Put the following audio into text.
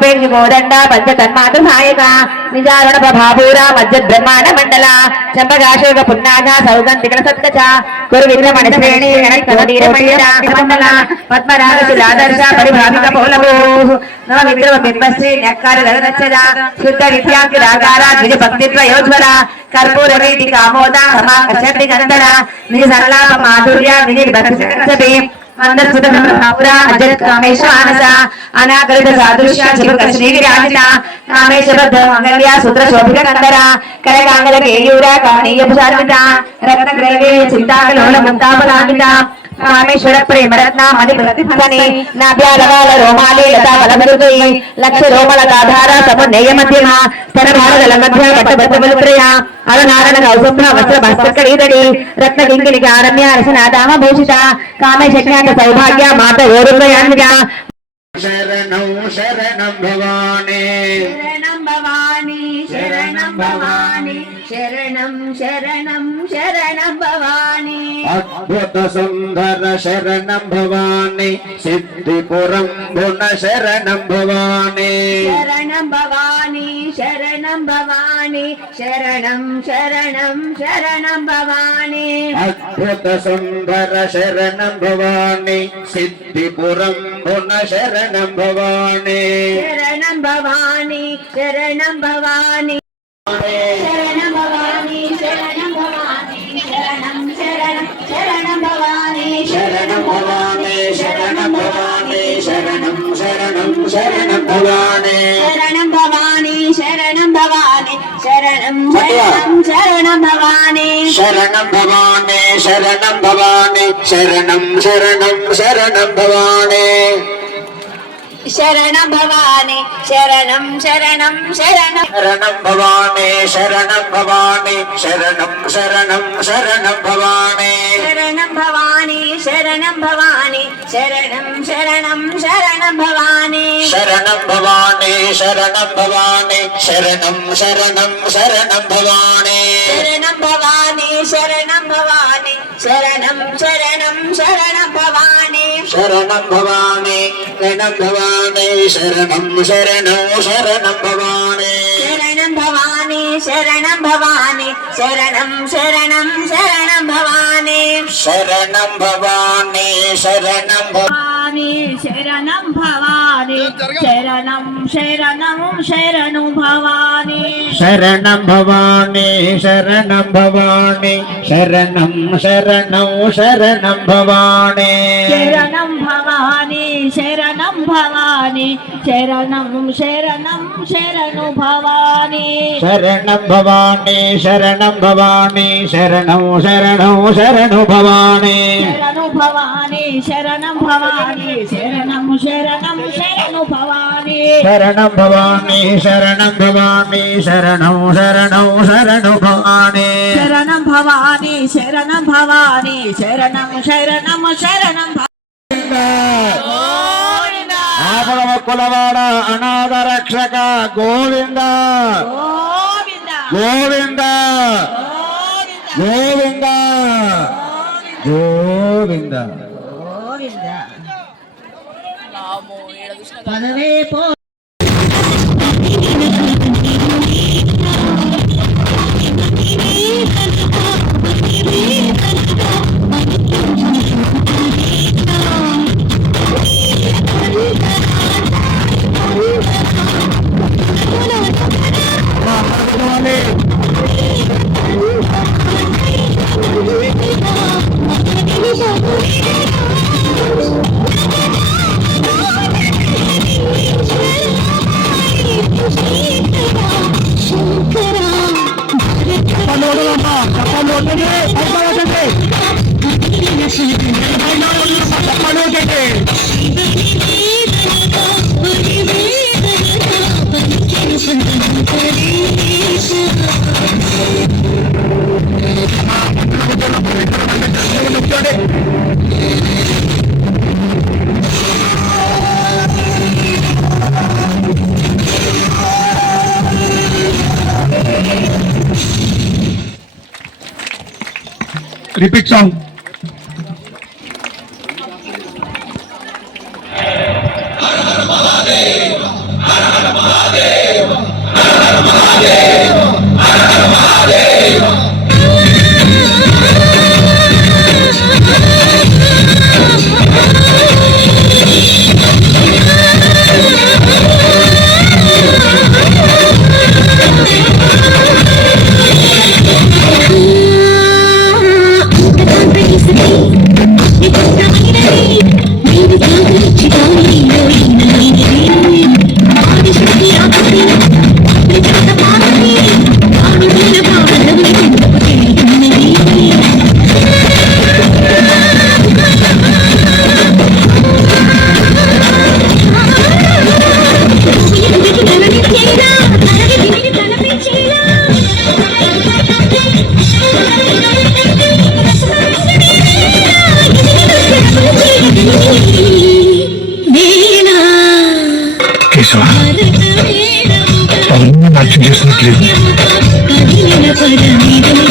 రూపేణి మోదండ పంచ తన్మాతృ సాయక నిజారుణ ప్రభాపూర మధ్య బ్రహ్మాండ మండల చంపగాశోక పున్నాగ సౌగంధికల సత్కచ గురు విక్రమణ శ్రేణి మండల పద్మరాగ శిలాదర్శ పరిభ్రామిక పౌలభూ నవ విక్రమ బింబశ్రీ నెక్కార రగనచ్చద శుద్ధ విద్యాంకి రాగార ద్విజ భక్తిత్వ యోజ్వల కర్పూర వీటి కామోద హమాకర్షటి గంధర నిజ సల్లాప మాధుర్య నిజ భక్తి అనాకరిత సాదృశ్య శ్రీగిరాజిత కామేశ్వర మంగళ్య సూత్ర శోభిత కందర కరకాంగల కేయూర కాణీయపు సార్విత రత్నగ్రైవే చింతాకలోల ముంతాపలామిత కామేశ్వర ప్రేమరత్న మది ప్రతిఫలని నాభ్యాలవాల రోమాలి లతా బలమరుగై లక్ష రోమల గాధార సమున్నయ మధ్యమ స్తన భారతల మధ్య పట్టబలప్రయ అలనారణ కౌసుభ్ర వస్త్ర భస్కరీదడి రత్న కింకిణి కారమ్య రసనాదామ భూషిత కామేశజ్ఞాత సౌభాగ్య మాత ఓరుద్వయాన్విత శరణం శరణం భవాని శరణం భవాని శరణం భవాని శరణం శరణం శరణం భవాని అద్భుత సుందర శరణం భవాని సిద్ధిపురం భున శరణం భవాని శరణం భవాని శరణం భవాని శరణం శరణం శరణం భవాని అద్భుత సుందర శరణం భవాని సిద్ధిపురం భున శరణం భవాని శరణం భవాని శరణం భవాని శరణం భవాని శరణం భవాని శరణం శరణం శరణం భవాని శరణం భవాని శరణం భవాని శరణం శరణం శరణం భవాని శరణం భవాని శరణం భవాని శరణం శరణం శరణం భవాని శరణం భవాని శరణం భవాని శరణం శరణం శరణం భవాని శరణం భవాని శరణం శరణం శరణం శరణం భవాని శరణం భవాని శరణం శరణం శరణం భవాని శరణం భవాని శరణం భవాని శరణం శరణం శరణం భవాని శరణం భవాని శరణం భవాని శరణం శరణం శరణం భవాని శరణం భవాని శరణం భవాని శరణం శరణం శరణం భవాని శరణం భవాని శరణం భవాని శరణం శరణం శరణం భవాని శరణం భవాని శరణం భవాని శరణం శరణం శరణం భవాని శరణం భవాని శరణం భవాని శరణం భవాని శరణం శరణం శరణు భవాని శరణం భవాని శరణం భవాని శరణం శరణం శరణం భవాని శరణం భవాని శరణం భవాని శరణం శరణం శరణు భవాని శరణం భవాని శరణం భవాని శరణం శరణం శరణు భవాని శరణు భవాని శరణం భవాని శరణం శరణం శరణు భవాని శరణం భవాని శరణం భవాని శరణం శరణం శరణు భవాని శరణం భవాని శరణం భవాని శరణం శరణం శరణం ఆపద కులవాడ అనాథ రక్షక గోవింద గోవింద గోవింద గోవింద పదవే పో Repeat song. Har Har Mahadev, Har Keshava పౌర్ణమి నాట్యం చేస్తున్నట్లేదు. కదిలిన పదమిదే